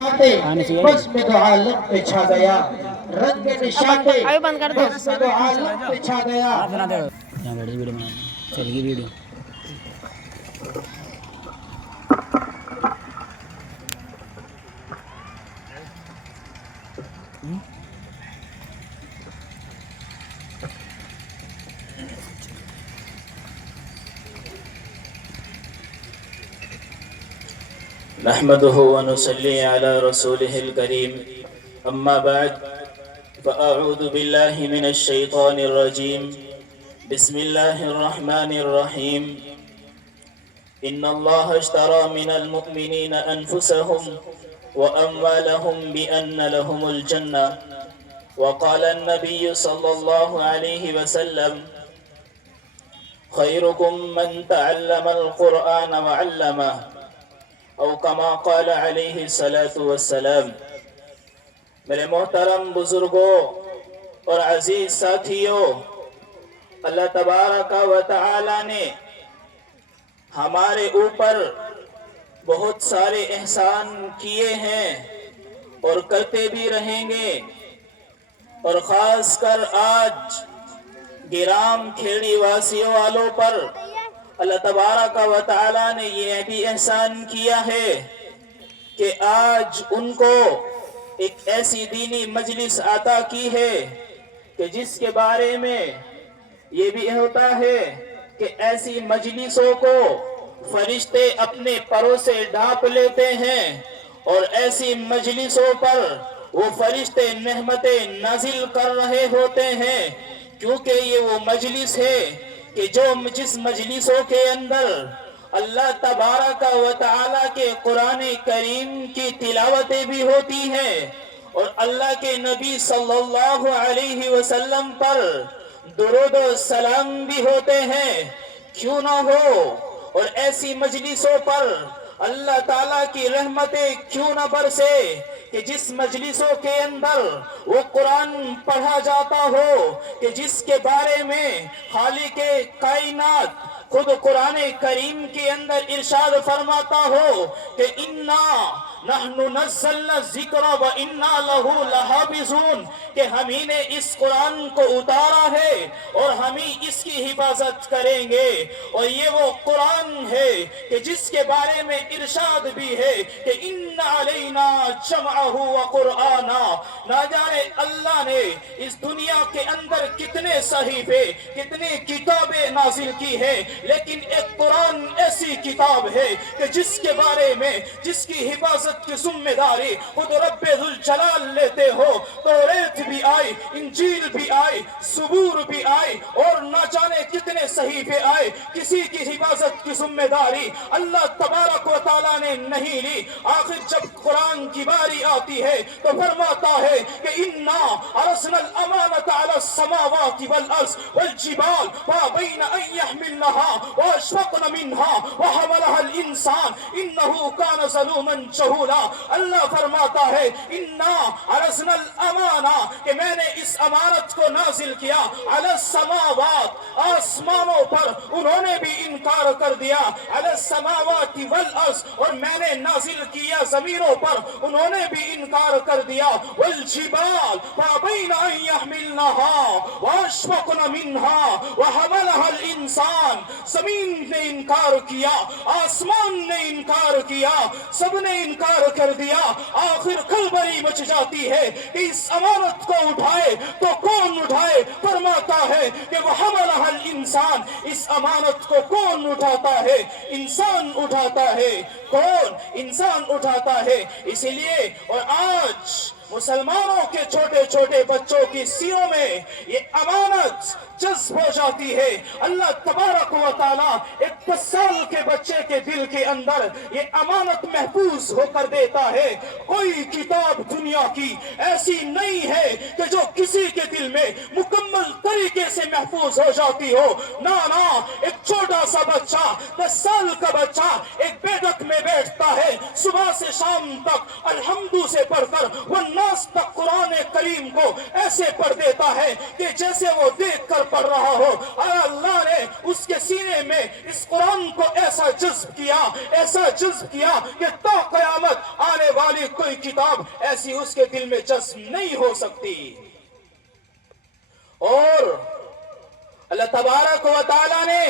بس میں تو عالم پہ چھا گیا رنگ نشاتے بس میں تو عالم پہ چھا گیا. نحمده ونصلي على رسوله الكريم أما بعد فأعوذ بالله من الشيطان الرجيم بسم الله الرحمن الرحيم إن الله اشترى من المؤمنين أنفسهم وأموالهم بأن لهم الجنة وقال النبي صلى الله عليه وسلم خيركم من تعلم القرآن وعلمه او کما قال علیہ الصلاۃ والسلام. میرے محترم بزرگوں اور عزیز ساتھیوں، اللہ تبارک و تعالی نے ہمارے اوپر بہت سارے احسان کیے ہیں اور کرتے بھی رہیں گے، اور خاص کر آج گرام کھیڑی واسیوں والوں پر اللہ تبارک و تعالی نے یہ بھی احسان کیا ہے کہ آج ان کو ایک ایسی دینی مجلس عطا کی ہے کہ جس کے بارے میں یہ بھی ہوتا ہے کہ ایسی مجلسوں کو فرشتے اپنے پروں سے ڈھانپ لیتے ہیں، اور ایسی مجلسوں پر وہ فرشتے نعمتیں نازل کر رہے ہوتے ہیں، کیونکہ یہ وہ مجلس ہے کہ جس مجلسوں کے اندر اللہ تبارک و تعالی کے قرآن کریم کی تلاوتیں بھی ہوتی ہیں اور اللہ کے نبی صلی اللہ علیہ وسلم پر درود و سلام بھی ہوتے ہیں، کیوں نہ ہو. اور ایسی مجلسوں پر اللہ تعالیٰ کی رحمتیں کیوں نہ برسے کہ جس مجلسوں کے اندر وہ قرآن پڑھا جاتا ہو کہ جس کے بارے میں خالق کائنات خود قرآن کریم کے اندر ارشاد فرماتا ہو کہ انا نحن نزلنا الذکر و انا لہ لحافظون، کہ ہم ہی نے اس قرآن کو اتارا ہے اور ہم ہی اس کی حفاظت کریں گے. اور یہ وہ قرآن ہے کہ جس کے بارے میں ارشاد بھی ہے کہ ان علینا جمعہ و قرآنا. نہ جانے اللہ نے اس دنیا کے اندر کتنے صحیفے کتنے کتابیں نازل کی ہے، لیکن ایک قرآن ایسی کتاب ہے کہ جس کے بارے میں جس کی حفاظت کی ذمہ داری خود رب ذوالجلال لیتے ہو. توریت بھی آئی، انجیل بھی آئی، زبور بھی آئی، اور نہ جانے کتنے صحیفے آئے، کسی کی حفاظت کی ذمہ داری اللہ تبارک و تعالیٰ نے نہیں لی. آخر جب قرآن کی باری آتی ہے تو فرماتا ہے کہ انا ارسلنا الامانۃ علی السماوات والارض والجبال فابین ان یحملنها واشفقن منها وحملها الانسان انه كان ظلوما جہولا. اللہ فرماتا ہے انا ارسلنا الامانہ، کہ میں نے اس امانت کو نازل کیا علی السماوات، آسمانوں پر انہوں نے بھی انکار کر دیا، علی السماوات والارض، اور میں نے نازل کیا زمینوں پر انہوں نے بھی انکار کر دیا، والجبال فابین ان یحملنها واشفقن منها وحملها الانسان. زمین نے انکار کیا، آسمان نے انکار کیا، سب نے انکار کر دیا. آخر کھلبلی مچ جاتی ہے کہ اس امانت کو اٹھائے تو کون اٹھائے؟ فرماتا ہے کہ وحملها الانسان، اس امانت کو کون اٹھاتا ہے؟ انسان اٹھاتا ہے. کون؟ انسان اٹھاتا ہے. اسی لیے اور آج مسلمانوں کے چھوٹے چھوٹے بچوں کی سینوں میں یہ امانت جذب ہو جاتی ہے. اللہ تبارک و تعالیٰ ایک 10 سال کے بچے کے دل کے اندر یہ امانت محفوظ ہو کر دیتا ہے. کوئی کتاب دنیا کی ایسی نہیں ہے کہ جو کسی کے دل میں مکمل طریقے سے محفوظ ہو جاتی ہو. نہ ایک چھوٹا سا بچہ 10 سال کا بچہ ایک بیٹھک میں بیٹھتا ہے، صبح سے شام تک الحمدو سے پڑھ کر والناس تک قرآن کریم کو ایسے پڑھ دیتا ہے کہ جیسے وہ دیکھ کر پڑھ رہا ہو. اللہ نے اس کے سینے میں اس قرآن کو ایسا جذب کیا کہ تا قیامت آنے والی کوئی کتاب ایسی اس کے دل میں جذب نہیں ہو سکتی۔ اور اللہ تبارک و تعالیٰ نے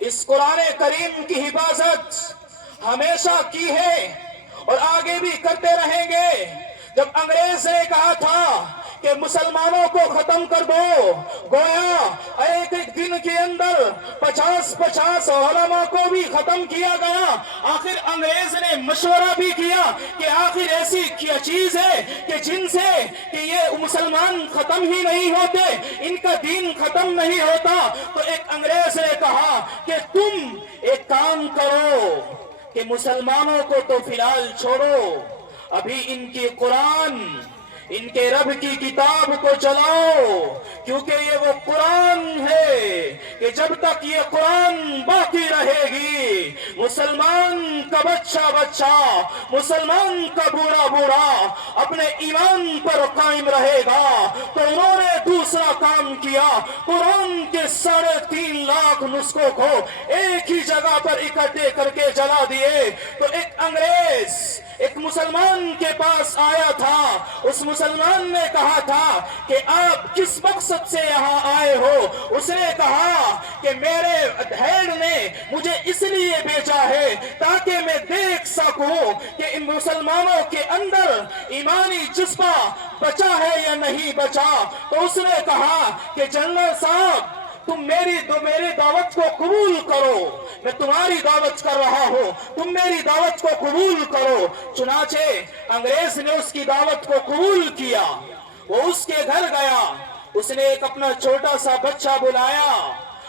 اس قرآن کریم کی حفاظت ہمیشہ کی ہے اور آگے بھی کرتے رہیں گے۔ جب انگریز نے کہا تھا کہ مسلمانوں کو ختم کر دو، گویا ایک دن کے اندر 50 علماء کو بھی ختم کیا گیا۔ آخر انگریز نے مشورہ بھی کیا کہ آخر ایسی کیا چیز ہے کہ جن سے کہ یہ مسلمان ختم ہی نہیں ہوتے، ان کا دین ختم نہیں ہوتا۔ تو ایک انگریز نے کہا کہ تم ایک کام کرو کہ مسلمانوں کو تو فی الحال چھوڑو، ابھی ان کی قرآن، ان کے رب کی کتاب کو چلاؤ، کیونکہ یہ وہ قرآن ہے کہ جب تک یہ قرآن باقی رہے گی، مسلمان کا بچہ، مسلمان کا بوڑھا اپنے ایمان پر قائم رہے گا۔ تو انہوں نے دوسرا کام کیا، قرآن کے 3.5 لاکھ نسخوں کو ایک ہی جگہ پر اکٹھے کر کے جلا دیے۔ تو ایک انگریز ایک مسلمان کے پاس آیا تھا، اس مسلمان نے کہا تھا کہ آپ کس مقصد سے یہاں آئے ہو؟ اس نے کہا کہ میرے ہیڈ نے مجھے اس لیے بھیجا ہے تاکہ میں دیکھ سکوں کہ ان مسلمانوں کے اندر ایمانی جذبہ بچا ہے یا نہیں بچا۔ تو اس نے کہا کہ جنرل صاحب تم میری دعوت کو قبول کرو، میں تمہاری دعوت کر رہا ہوں، تم میری دعوت کو قبول کرو۔ چنانچہ انگریز نے اس کی دعوت کو قبول کیا، وہ اس کے گھر گیا، اس نے ایک اپنا چھوٹا سا بچہ بلایا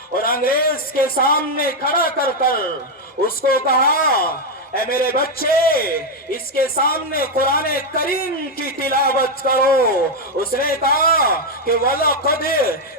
اور انگریز کے سامنے کھڑا کر اس کو کہا، اے میرے بچے، اس کے سامنے قرآن کریم کی تلاوت کرو۔ اس نے کہا کہ وَلَقَدْ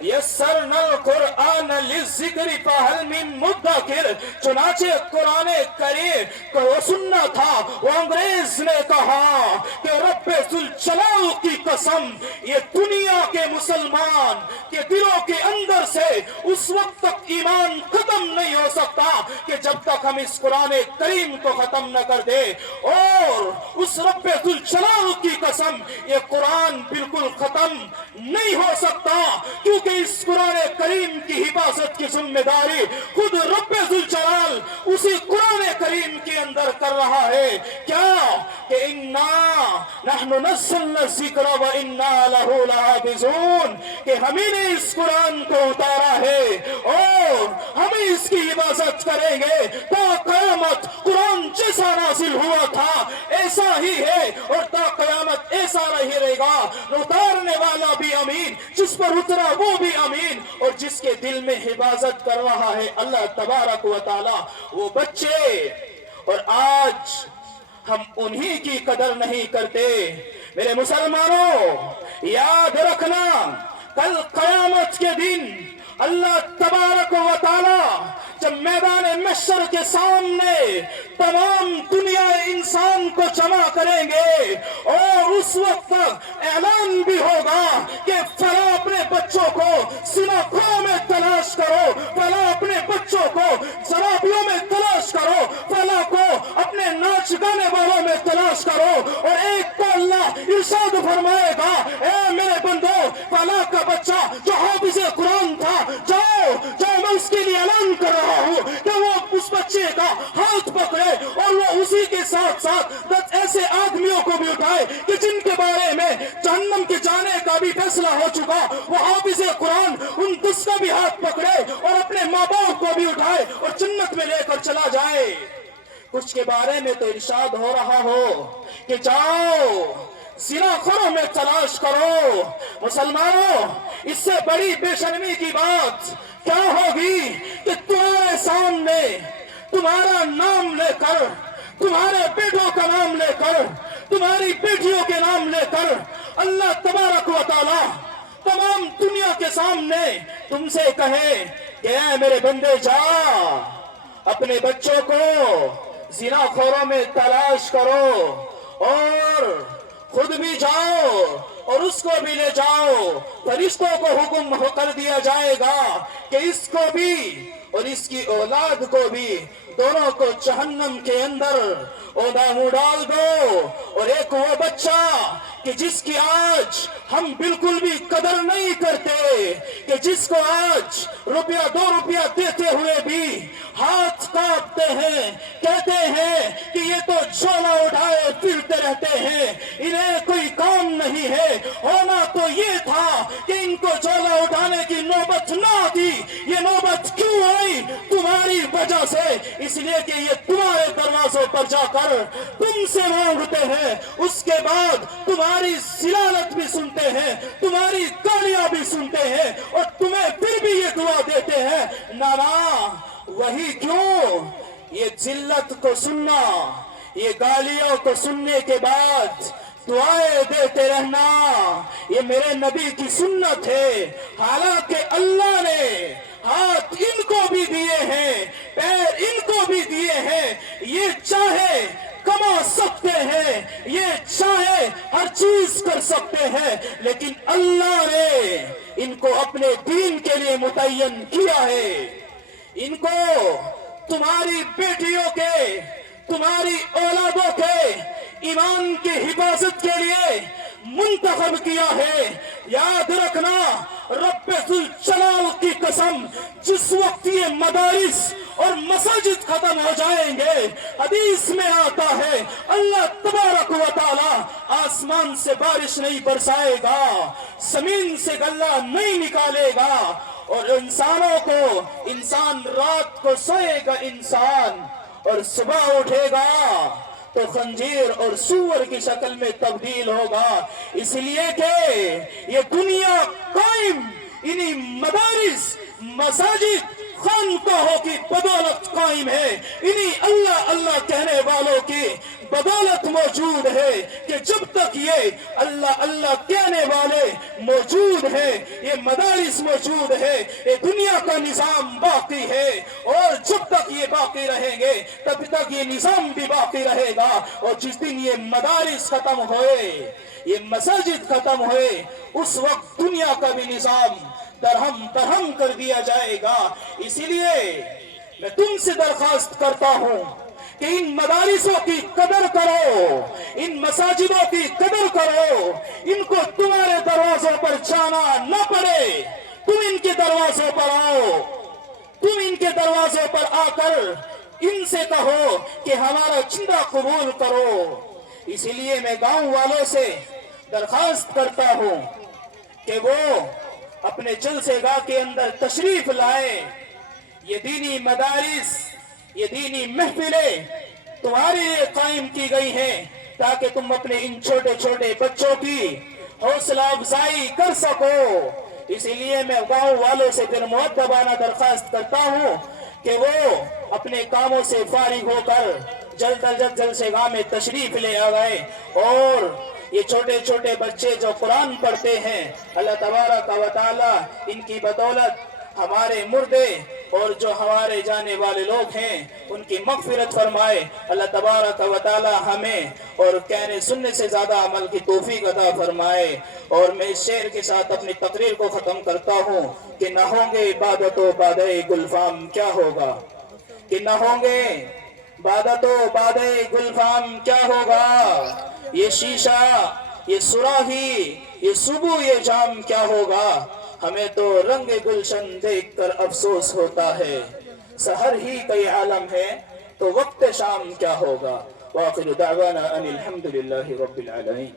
يَسَّرْنَا الْقُرْآنَ لِلذِّكْرِ فَهَلْ مِن مُدَّكِرٍ۔ چنانچہ قرآن کریم کو سننا تھا۔ وہ انگریز نے کہا کہ رب ذوالجلال کی قسم، یہ دنیا کے مسلمان کے دلوں کے اندر سے اس وقت تک ایمان ختم نہیں ہو سکتا کہ جب تک ہم اس قرآن کریم کو ختم نہ کر دے، اور اس رب ذوالجلال کی قسم یہ قرآن بالکل ختم نہیں ہو سکتا، کیونکہ اس قرآن کریم کی حفاظت کی ذمہ داری خود رب ذوالجلال اسی قرآن کریم کے اندر کر رہا ہے۔ کیا کہ اِنَّا نَحْنُ نَزَّلْنَا الذِّكْرَ وَإِنَّا لَهُ لَحَافِظُونَ، کہ ہمیں نے اس قرآن کو اتارا ہے اور ہمیں اس کی حفاظت کریں گے تا قیامت۔ قرآن جیسا نازل ہوا تھا ایسا ہی ہے اور تا قیامت ایسا رہی رہے گا۔ اتارنے والا بھی امین، جس پر اترا وہ بھی امین، اور جس کے دل میں حفاظت کر رہا ہے اللہ تبارک و تعالی۔ وہ بچے، اور آج ہم انہی کی قدر نہیں کرتے۔ میرے مسلمانوں، یاد رکھنا کل قیامت کے دن اللہ تبارک و تعالی جب میدان محشر کے سامنے تمام دنیا انسان کو جمع کریں گے، اور اس وقت اعلان بھی ہوگا کہ فلاں اپنے بچوں کو زنا خوروں میں تلاش کرو، فلاں اپنے بچوں کو شرابیوں میں تلاش کرو، فلاں کو اپنے ناچ گانے والوں میں تلاش کرو، اور ایک کو اللہ ارشاد فرمائے گا، اے میرے بندو، فلاں کا بچہ جو حافظ قرآن تھا، جاؤ میں اس کے لیے اعلان کر رہا ہوں کہ وہ اس بچے کا ہاتھ پکڑے اور وہ اسی کے ساتھ 10 ایسے آدمیوں کو بھی اٹھائے کہ جن کے بارے میں جہنم کے جانے کا بھی فیصلہ ہو چکا، وہ حافظ قرآن ان 10 کا بھی ہاتھ پکڑے اور اپنے ماں باپ کو بھی اٹھائے اور جنت میں لے کر چلا جائے۔ کچھ کے بارے میں تو ارشاد ہو رہا ہو کہ جاؤ زنا خوروں میں تلاش کرو۔ مسلمانوں، اس سے بڑی بے شرمی کی بات کیا ہوگی کہ تمہارے سامنے تمہارا نام لے کر، تمہارے بیٹوں کا نام لے کر، تمہاری بیٹیوں کے نام لے کر اللہ تبارک و تعالی تمام دنیا کے سامنے تم سے کہے کہ اے میرے بندے، جا اپنے بچوں کو زنا خوروں میں تلاش کرو، اور خود بھی جاؤ اور اس کو بھی لے جاؤ. فرشتوں کو حکم کر دیا جائے گا کہ اس کو بھی اور اس کی اولاد کو بھی دونوں کو جہنم کے اندر منہ ڈال دو. اور ایک وہ بچہ کہ جس کی آج ہم بالکل بھی قدر نہیں کرتے, کہ جس کو آج روپیہ 2 روپیہ دیتے ہوئے بھی ہاتھ کانپتے ہیں, کہتے ہیں کہ یہ تو جھولا اٹھائے پھرتے رہتے ہیں, انہیں کوئی کام نہیں ہے. ہونا تو یہ تھا کہ ان کو جھولا اٹھانے کی نوبت نہ آتی. یہ نوبت کیوں آئی؟ تمہاری وجہ سے. اس لیے کہ یہ تمہارے دروازوں پر جا کر تم سے مانگتے ہیں, اس کے بعد تمہاری ذلالت بھی سنتے ہیں, تمہاری گالیاں بھی سنتے ہیں, اور تمہیں پھر بھی یہ دعا دیتے ہیں. نانا وہی کیوں, یہ ذلت کو سننا, یہ گالیوں کو سننے کے بعد دعائیں دیتے رہنا, یہ میرے نبی کی سنت ہے. حالانکہ اللہ نے ہاتھ ان کو بھی دیے ہیں, پیر ان کو بھی دیے ہیں, یہ چاہے کما سکتے ہیں, یہ چاہے ہر چیز کر سکتے ہیں, لیکن اللہ نے ان کو اپنے دین کے لیے متعین کیا ہے. ان کو تمہاری بیٹیوں کے, تمہاری اولادوں کے ایمان کی حفاظت کے لیے منتخب کیا ہے. یاد رکھنا, رب ذوالجلال کی قسم, جس وقت یہ مدارس اور مساجد ختم ہو جائیں گے, حدیث میں آتا ہے اللہ تبارک و تعالی آسمان سے بارش نہیں برسائے گا, زمین سے غلہ نہیں نکالے گا, اور انسانوں کو, انسان رات کو سوئے گا انسان, اور صبح اٹھے گا تو خنزیر اور سور کی شکل میں تبدیل ہوگا. اس لیے کہ یہ دنیا قائم انہی مدارس, مساجد, خانقاہوں کی بدولت قائم ہے, انہی اللہ اللہ کہنے والوں کی بدولت موجود ہے. کہ جب تک یہ اللہ اللہ کہنے والے موجود ہیں, یہ مدارس موجود ہے, یہ دنیا کا نظام باقی ہے, اور جب تک یہ باقی رہیں گے تب تک یہ نظام بھی باقی رہے گا. اور جس دن یہ مدارس ختم ہوئے, یہ مساجد ختم ہوئے, اس وقت دنیا کا بھی نظام درہم برہم کر دیا جائے گا. اسی لیے میں تم سے درخواست کرتا ہوں کہ ان مدارسوں کی قدر کرو, ان مساجدوں کی قدر کرو, ان کو تمہارے دروازوں پر جانا نہ پڑے, تم ان کے دروازوں پر آؤ, تم ان کے دروازوں پر آ کر ان سے کہو کہ ہمارا چندہ قبول کرو. اسی لیے میں گاؤں والوں سے درخواست کرتا ہوں کہ وہ اپنے جلسے گاہ کے اندر تشریف لائیں. یہ دینی مدارس, یہ دینی محفلیں تمہارے لیے قائم کی گئی ہیں تاکہ تم اپنے ان چھوٹے چھوٹے بچوں کی حوصلہ افزائی کر سکو. اسی لیے میں گاؤں والوں سے پھر مؤدبانہ درخواست کرتا ہوں کہ وہ اپنے کاموں سے فارغ ہو کر جلد از جلد جلسے گاہ میں تشریف لے آئے. اور یہ چھوٹے چھوٹے بچے جو قرآن پڑھتے ہیں, اللہ تبارک و تعالی ان کی بدولت ہمارے مردے اور جو ہمارے جانے والے لوگ ہیں ان کی مغفرت فرمائے. اللہ تبارک و تعالی ہمیں اور کہنے سننے سے زیادہ عمل کی توفیق عطا فرمائے. اور میں اس شعر کے ساتھ اپنی تقریر کو ختم کرتا ہوں کہ نہ ہوں گے عبادت و بادئ گلفام کیا ہوگا, کہ نہ ہوں گے عبادت و بادئ گلفام کیا ہوگا, یہ شیشہ, یہ سراہی, یہ صبح, یہ جام کیا ہوگا. ہمیں تو رنگ گلشن دیکھ کر افسوس ہوتا ہے, سحر ہی کئی عالم ہے تو وقت شام کیا ہوگا. وآخر دعوانا ان الحمدللہ رب العالمین.